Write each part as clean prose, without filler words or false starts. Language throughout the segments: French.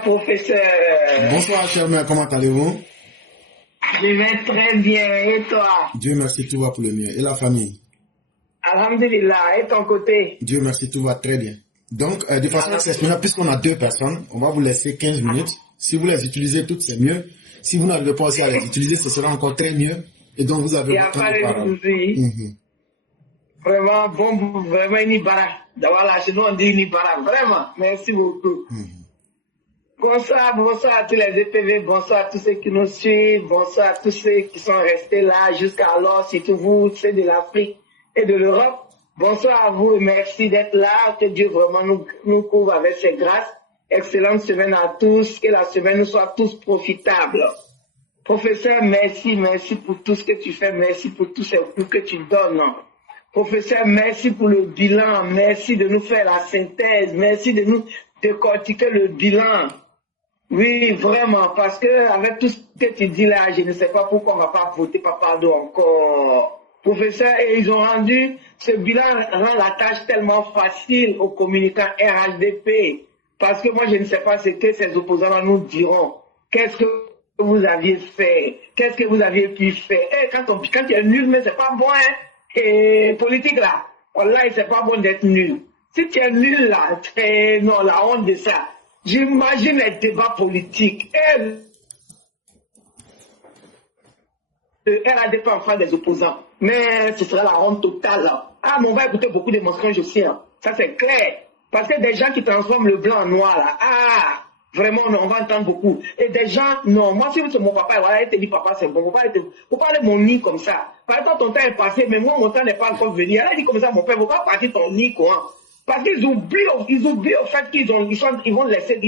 Bonsoir, professeur. Bonsoir, cher mère, comment allez-vous? Je vais très bien. Et toi? Dieu merci, tout va pour le mieux. Et la famille? Alhamdulillah. Et ton côté? Dieu merci, tout va très bien. Donc, de façon exceptionnelle, puisqu'on a 2 personnes, on va vous laisser 15 minutes. Si vous les utilisez toutes, c'est mieux. Si vous n'arrivez pas aussi à les utiliser, ce sera encore très mieux. Et donc, vous avez votre temps de parole. Vraiment, bon, vraiment, Nibara. Voilà, chez nous, on dit Nibara. Vraiment, merci beaucoup. Bonsoir, bonsoir à tous les EPV, bonsoir à tous ceux qui nous suivent, bonsoir à tous ceux qui sont restés là jusqu'alors, surtout vous, ceux de l'Afrique et de l'Europe. Bonsoir à vous et merci d'être là, que Dieu vraiment nous couvre avec ses grâces. Excellente semaine à tous, que la semaine nous soit tous profitable. Professeur, merci pour tout ce que tu fais, merci pour tous ces coups que tu donnes. Professeur, merci pour le bilan, merci de nous faire la synthèse, merci de nous décortiquer le bilan. Oui, vraiment, parce que avec tout ce que tu dis là, je ne sais pas pourquoi on ne va pas voter Papardo encore. Professeur, et ils ont rendu, ce bilan rend la tâche tellement facile aux communicants RHDP. Parce que moi, je ne sais pas ce que ces opposants nous diront. Qu'est-ce que vous aviez fait? Qu'est-ce que vous aviez pu faire? Et quand tu es nul, mais c'est pas bon, hein? Et politique là, voilà, c'est pas bon d'être nul. Si tu es nul là, non, la honte de ça. J'imagine les débats politiques. Et le RADP en face des opposants. Mais ce sera la honte totale. Ah, mais on va écouter beaucoup de mensonges aussi. Hein. Ça, c'est clair. Parce que des gens qui transforment le blanc en noir, là, ah, vraiment, on va entendre beaucoup. Et des gens, non, moi, si c'est mon papa, voilà, il te dit, papa, c'est bon, faut pas aller mon nid comme ça. Par exemple, ton temps est passé, mais moi, mon temps n'est pas encore venu. Elle a dit comme ça, mon père, faut pas partir ton nid, quoi. Parce qu'ils oublient au fait qu'ils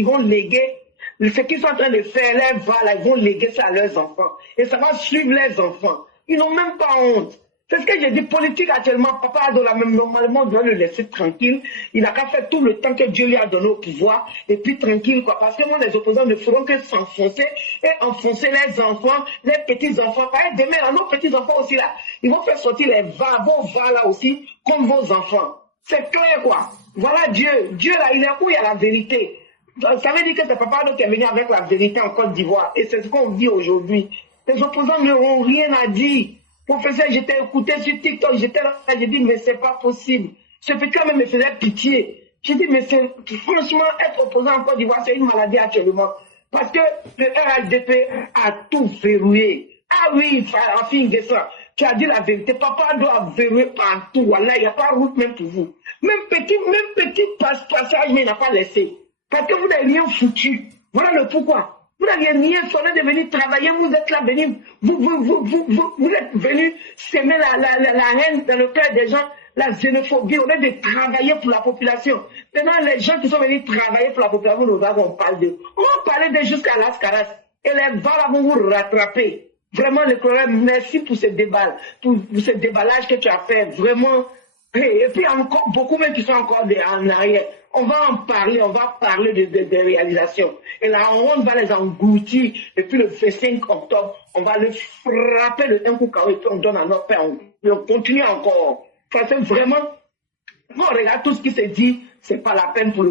vont léguer ce qu'ils sont en train de faire, ils vont léguer ça à leurs enfants. Et ça va suivre les enfants. Ils n'ont même pas honte. C'est ce que j'ai dit, politique actuellement, papa Ado, même normalement, on doit le laisser tranquille. Il n'a qu'à faire tout le temps que Dieu lui a donné au pouvoir, et puis tranquille, quoi. Parce que moi, les opposants ne feront que s'enfoncer et enfoncer les enfants, les petits-enfants. Pareil, demain, nos petits-enfants aussi, là, ils vont faire sortir vos va là aussi, comme vos enfants. C'est clair, quoi. Voilà Dieu. Dieu, là, il est où il y a la vérité. Ça veut dire que c'est Papa Ado qui est venu avec la vérité en Côte d'Ivoire. Et c'est ce qu'on vit aujourd'hui. Les opposants n'auront rien à dire. Professeur, j'étais écouté sur TikTok, j'étais là, j'ai dit, mais c'est pas possible. Ce petit homme me faisait pitié. J'ai dit, mais franchement, être opposant en Côte d'Ivoire, c'est une maladie actuellement. Parce que le RHDP a tout verrouillé. Ah oui, Rafine Guessant, tu as dit la vérité. Papa doit verrouiller partout. Voilà, il n'y a pas de route même pour vous. Même petit passage, mais il n'a pas laissé. Parce que vous n'avez rien foutu. Voilà le pourquoi. Vous n'aviez rien fait, on est venu travailler, vous êtes là venu, vous êtes venu semer la haine dans le cœur des gens, la xénophobie, on est de travailler pour la population. Maintenant, les gens qui sont venus travailler pour la population, nous avons parlé d'eux. On va parler d'eux jusqu'à Las Caras. Et les balles vont vous rattraper. Vraiment, le problème, merci pour ce débat, pour ce déballage que tu as fait. Vraiment. Et puis encore, beaucoup même qui sont encore en arrière. On va en parler, on va parler des réalisations. Et la honte va les engloutir. Et puis le 25 octobre, on va le frapper le un coup KO et puis on donne à notre père. On continue encore. Parce que vraiment, quand on regarde tout ce qui se dit, c'est pas la peine pour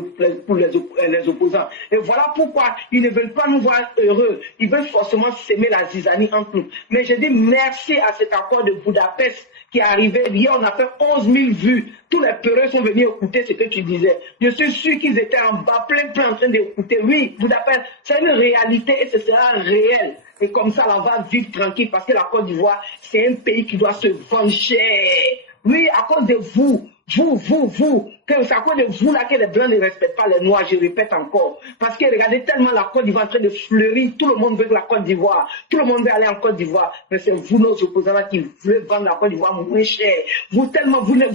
les opposants. Et voilà pourquoi ils ne veulent pas nous voir heureux. Ils veulent forcément s'aimer la zizanie entre nous. Mais je dis merci à cet accord de Budapest qui est arrivé. Hier, on a fait 11 000 vues. Tous les peureux sont venus écouter ce que tu disais. Je suis sûr qu'ils étaient en bas, plein en train d'écouter. Oui, Budapest, c'est une réalité et ce sera réel. Et comme ça, on va vivre tranquille parce que la Côte d'Ivoire, c'est un pays qui doit se venger. Oui, à cause de vous. Que c'est à cause de vous là que les Blancs ne respectent pas les Noirs, je répète encore. Parce que regardez tellement la Côte d'Ivoire en train de fleurir, tout le monde veut la Côte d'Ivoire, tout le monde veut aller en Côte d'Ivoire, mais c'est vous, nos opposants là, qui voulez vendre la Côte d'Ivoire moins cher. Vous tellement, vous ne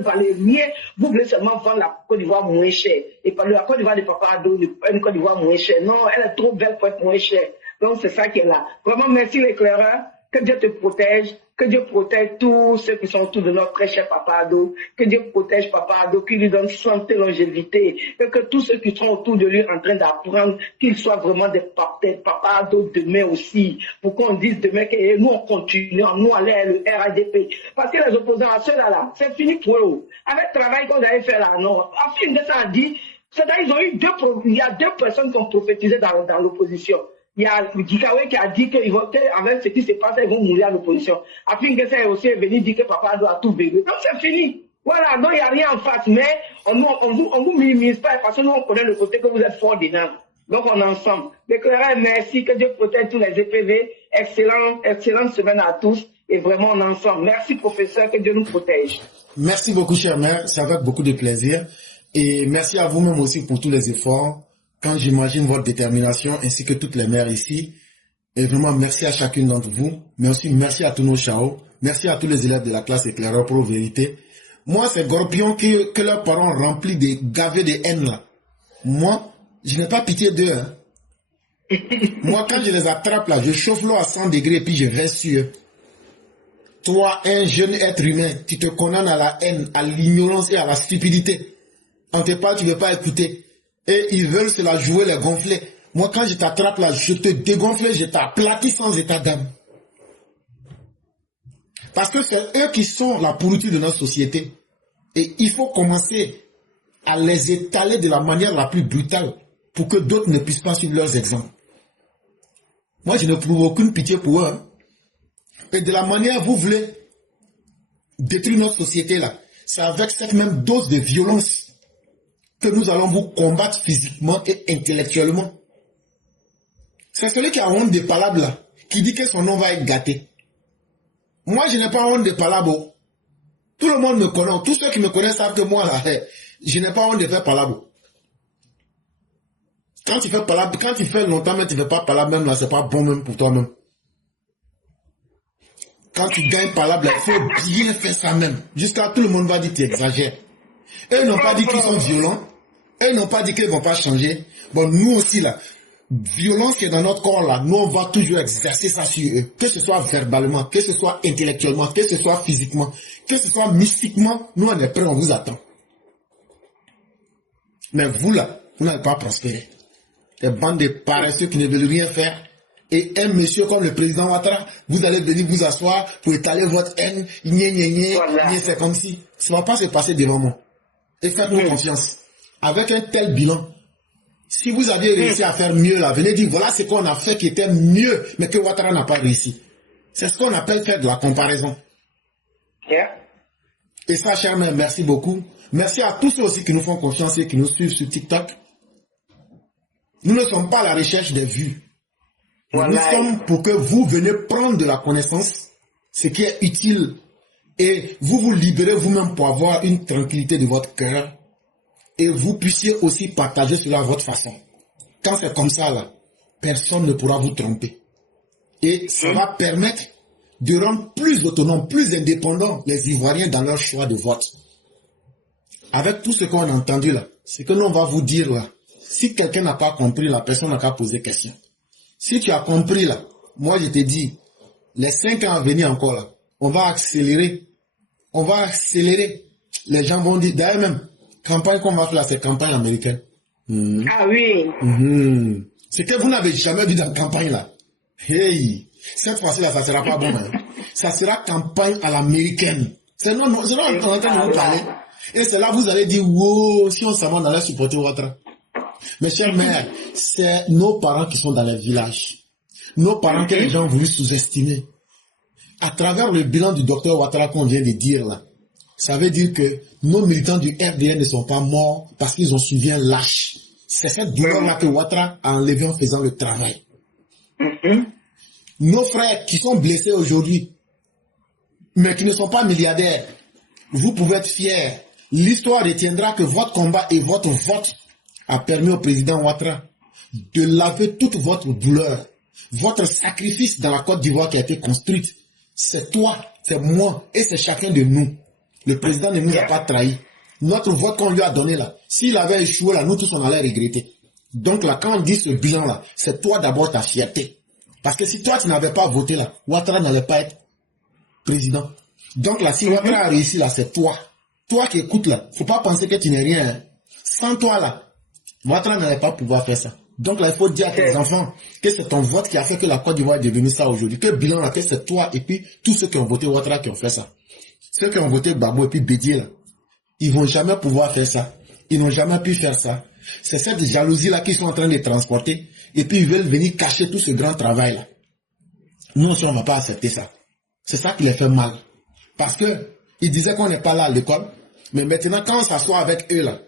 valez rien, vous voulez seulement vendre la Côte d'Ivoire moins cher. Et pas la Côte d'Ivoire de Papa Ado, une Côte d'Ivoire moins chère. Non, elle est trop belle pour être moins chère. Donc c'est ça qui est là. Vraiment merci l'éclaireur. Que Dieu te protège, que Dieu protège tous ceux qui sont autour de notre très cher Papa Ado, que Dieu protège Papa Ado, qu'il lui donne santé, longévité, et que tous ceux qui sont autour de lui en train d'apprendre qu'ils soient vraiment des Papa Ado demain aussi, pour qu'on dise demain que nous on continue, nous aller le RADP. Parce que les opposants à ceux-là, c'est fini pour eux. Avec le travail qu'on avait fait là, non. Afin de ça a dit, C'est-à-dire, ils ont eu il y a deux personnes qui ont prophétisé dans l'opposition. Il y a Dikawe qui a dit qu'avec ce qui se passe, ils vont mourir à l'opposition. Après, Ngessa est aussi venu dire que papa doit tout verrouiller. Donc, c'est fini. Voilà, donc il n'y a rien en face. Mais on vous minimise pas parce que nous, on connaît le côté que vous êtes fort dedans. Donc, on est ensemble. Déclarez merci, que Dieu protège tous les EPV. Excellente semaine à tous. Et vraiment, on est ensemble. Merci, professeur, que Dieu nous protège. Merci beaucoup, chère mère. C'est avec beaucoup de plaisir. Et merci à vous-même aussi pour tous les efforts. Quand j'imagine votre détermination, ainsi que toutes les mères ici. Et vraiment, merci à chacune d'entre vous. Mais aussi, merci à tous nos chao. Merci à tous les élèves de la classe éclaireur pro vérité. Moi, c'est Gorpion que leurs parents remplis de gavés de haine là. Moi, je n'ai pas pitié d'eux. Hein. Moi, quand je les attrape là, je chauffe l'eau à 100 degrés et puis je reste sur eux. Toi, un jeune être humain, tu te condamnes à la haine, à l'ignorance et à la stupidité. On te parle, tu ne veux pas écouter. Et ils veulent se la jouer, les gonfler. Moi, quand je t'attrape là, je te dégonfle, je t'aplatis sans état d'âme. Parce que c'est eux qui sont la pourriture de notre société. Et il faut commencer à les étaler de la manière la plus brutale pour que d'autres ne puissent pas suivre leurs exemples. Moi, je ne prouve aucune pitié pour eux. Hein. Et de la manière vous voulez détruire notre société là, c'est avec cette même dose de violence que nous allons vous combattre physiquement et intellectuellement. C'est celui qui a honte des palabres là, qui dit que son nom va être gâté. Moi, je n'ai pas honte des palabres. Tout le monde me connaît. Tous ceux qui me connaissent savent que moi, là, je n'ai pas honte de faire palabres. Quand tu fais palabres, quand tu fais longtemps, mais tu ne fais pas palabres, même là, c'est pas bon même pour toi-même. Quand tu gagnes palabres, il faut bien faire ça même. Jusqu'à tout le monde va dire que tu exagères. Eux n'ont pas dit qu'ils sont violents. Eux n'ont pas dit qu'ils ne vont pas changer. Bon, nous aussi, là, violence qui est dans notre corps, là, nous, on va toujours exercer ça sur eux. Que ce soit verbalement, que ce soit intellectuellement, que ce soit physiquement, que ce soit mystiquement, nous, on est prêts, on vous attend. Mais vous, là, vous n'allez pas prospérer. Des bandes de paresseux qui ne veulent rien faire. Et un monsieur comme le président Ouattara, vous allez venir vous asseoir pour étaler votre haine. Voilà. C'est comme si ça ne va pas se passer devant moi. Et faites-nous confiance. Avec un tel bilan, si vous aviez réussi à faire mieux là, venez dire voilà ce qu'on a fait qui était mieux, mais que Ouattara n'a pas réussi. C'est ce qu'on appelle faire de la comparaison. Yeah. Et ça, chers mères, merci beaucoup. Merci à tous ceux aussi qui nous font confiance et qui nous suivent sur TikTok. Nous ne sommes pas à la recherche des vues. Voilà. Nous sommes pour que vous veniez prendre de la connaissance, ce qui est utile, et vous vous libérez vous-même pour avoir une tranquillité de votre cœur, et vous puissiez aussi partager cela à votre façon. Quand c'est comme ça, là, personne ne pourra vous tromper. Et ça va permettre de rendre plus autonomes, plus indépendants les Ivoiriens dans leur choix de vote. Avec tout ce qu'on a entendu là, ce que l'on va vous dire là, si quelqu'un n'a pas compris, la personne n'a qu'à poser question. Si tu as compris là, moi je te dis, les 5 ans à venir encore là, on va accélérer. On va accélérer. Les gens vont dire, d'ailleurs même, campagne qu'on va faire là, c'est campagne américaine. Ah oui. C'est que vous n'avez jamais vu dans la campagne là. Hey, cette fois-ci là, ça sera pas bon. Hein. Ça sera campagne à l'américaine. C'est non, on est en train de vous parler. Et c'est là vous allez dire, wow, si on s'en va, on allait supporter Ouattara. Mes chers mères, c'est nos parents qui sont dans les villages. Nos parents que les gens ont voulu sous-estimer. À travers le bilan du docteur Ouattara qu'on vient de dire là, ça veut dire que nos militants du RDN ne sont pas morts parce qu'ils ont suivi un lâche. C'est cette douleur-là que Ouattara a enlevée en faisant le travail. Nos frères qui sont blessés aujourd'hui, mais qui ne sont pas milliardaires, vous pouvez être fiers. L'histoire retiendra que votre combat et votre vote a permis au président Ouattara de laver toute votre douleur, votre sacrifice dans la Côte d'Ivoire qui a été construite. C'est toi, c'est moi et c'est chacun de nous. Le président ne nous a pas trahis. Notre vote qu'on lui a donné là, s'il avait échoué là, nous tous on allait regretter. Donc là, quand on dit ce bilan là, c'est toi d'abord ta fierté. Parce que si toi tu n'avais pas voté là, Ouattara n'allait pas être président. Donc là, si Ouattara a réussi là, c'est toi. Toi qui écoutes là, faut pas penser que tu n'es rien. Hein. Sans toi là, Ouattara n'allait pas pouvoir faire ça. Donc là, il faut dire à tes enfants que c'est ton vote qui a fait que la Côte d'Ivoire est devenue ça aujourd'hui. Que bilan là, que c'est toi et puis tous ceux qui ont voté Ouattara qui ont fait ça. Ceux qui ont voté Gbagbo et puis Bédié là, ils vont jamais pouvoir faire ça. Ils n'ont jamais pu faire ça. C'est cette jalousie-là qu'ils sont en train de transporter. Et puis ils veulent venir cacher tout ce grand travail-là. Nous aussi, on ne va pas accepter ça. C'est ça qui les fait mal. Parce que ils disaient qu'on n'est pas là à l'école. Mais maintenant, quand on s'assoit avec eux là,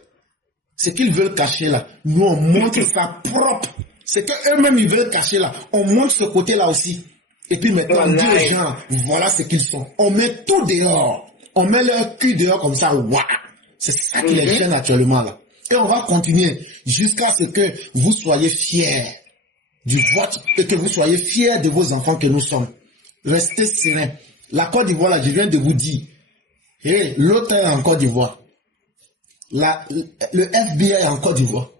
ce qu'ils veulent cacher là, nous on montre ça propre. C'est qu'eux-mêmes ils veulent cacher là. On montre ce côté-là aussi. Et puis maintenant, on dit aux gens, voilà ce qu'ils sont. On met tout dehors. On met leur cul dehors comme ça. Waouh! C'est ça qui les gêne actuellement là. Et on va continuer jusqu'à ce que vous soyez fiers du vote et que vous soyez fiers de vos enfants que nous sommes. Restez sereins. La Côte d'Ivoire, là, je viens de vous dire, hey, l'autre est en Côte d'Ivoire. Le FBI est en Côte d'Ivoire.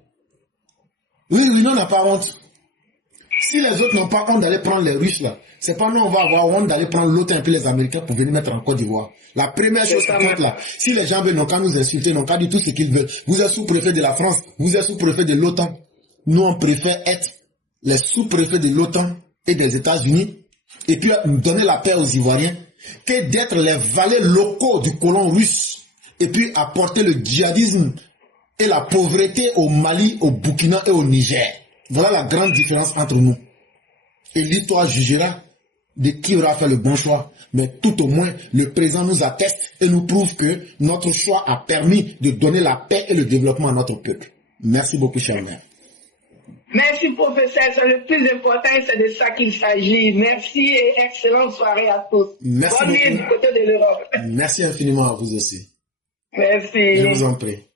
Oui, l'Union n'a pas honte. Si les autres n'ont pas honte d'aller prendre les Russes, là, c'est pas nous, on va avoir honte d'aller prendre l'autre et puis les Américains pour venir mettre en Côte d'Ivoire. La première chose qui compte là, si les gens veulent, n'ont qu'à nous insulter, n'ont qu'à dire tout ce qu'ils veulent. Vous êtes sous-préfet de la France, vous êtes sous-préfet de l'OTAN. Nous, on préfère être les sous-préfets de l'OTAN et des États-Unis, et puis donner la paix aux Ivoiriens, que d'être les valets locaux du colon russe, et puis apporter le djihadisme et la pauvreté au Mali, au Burkina et au Niger. Voilà la grande différence entre nous. Et l'histoire jugera de qui aura fait le bon choix. Mais tout au moins, le présent nous atteste et nous prouve que notre choix a permis de donner la paix et le développement à notre peuple. Merci beaucoup, cher maire. Merci, professeur. C'est le plus important et c'est de ça qu'il s'agit. Merci et excellente soirée à tous. Merci Bonne nuit du côté de l'Europe. Merci infiniment à vous aussi. Merci. Je vous en prie.